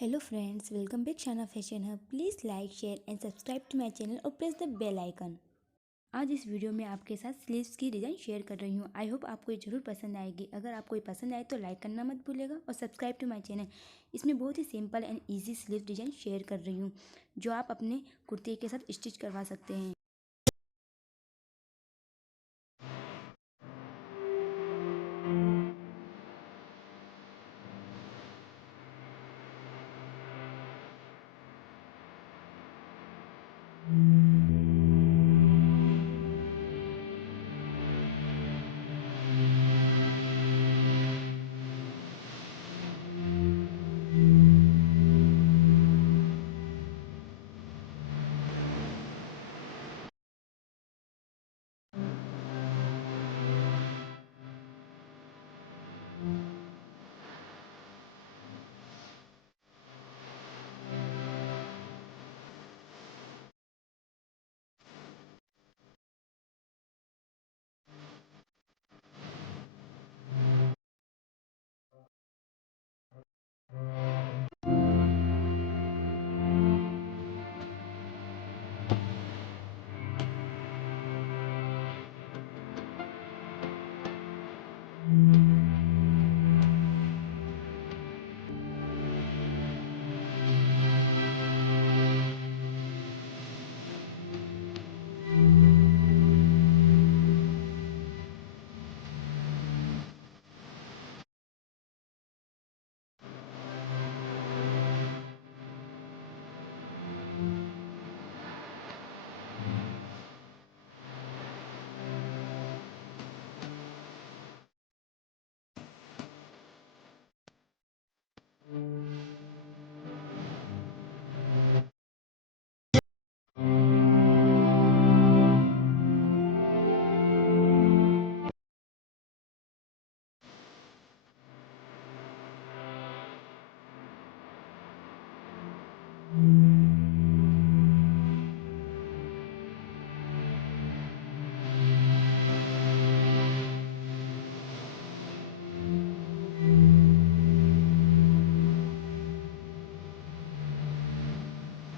Hello friends, welcome back Shana Fashion Hub. Please like, share and subscribe to my channel और press the bell icon. आज इस वीडियो में आपके साथ स्लीव्स की डिज़ाइन शेयर कर रही हूँ। आई होप आपको ये ज़रूर पसंद आएगी। अगर आपको ये पसंद आए तो लाइक करना मत भूलिएगा और सब्सक्राइब टू माय चैनल। इसमें बहुत ही simple and easy sleeve design share कर रही हूँ जो आप अपने कुर्ते के साथ स्टिच करवा सकते हैं।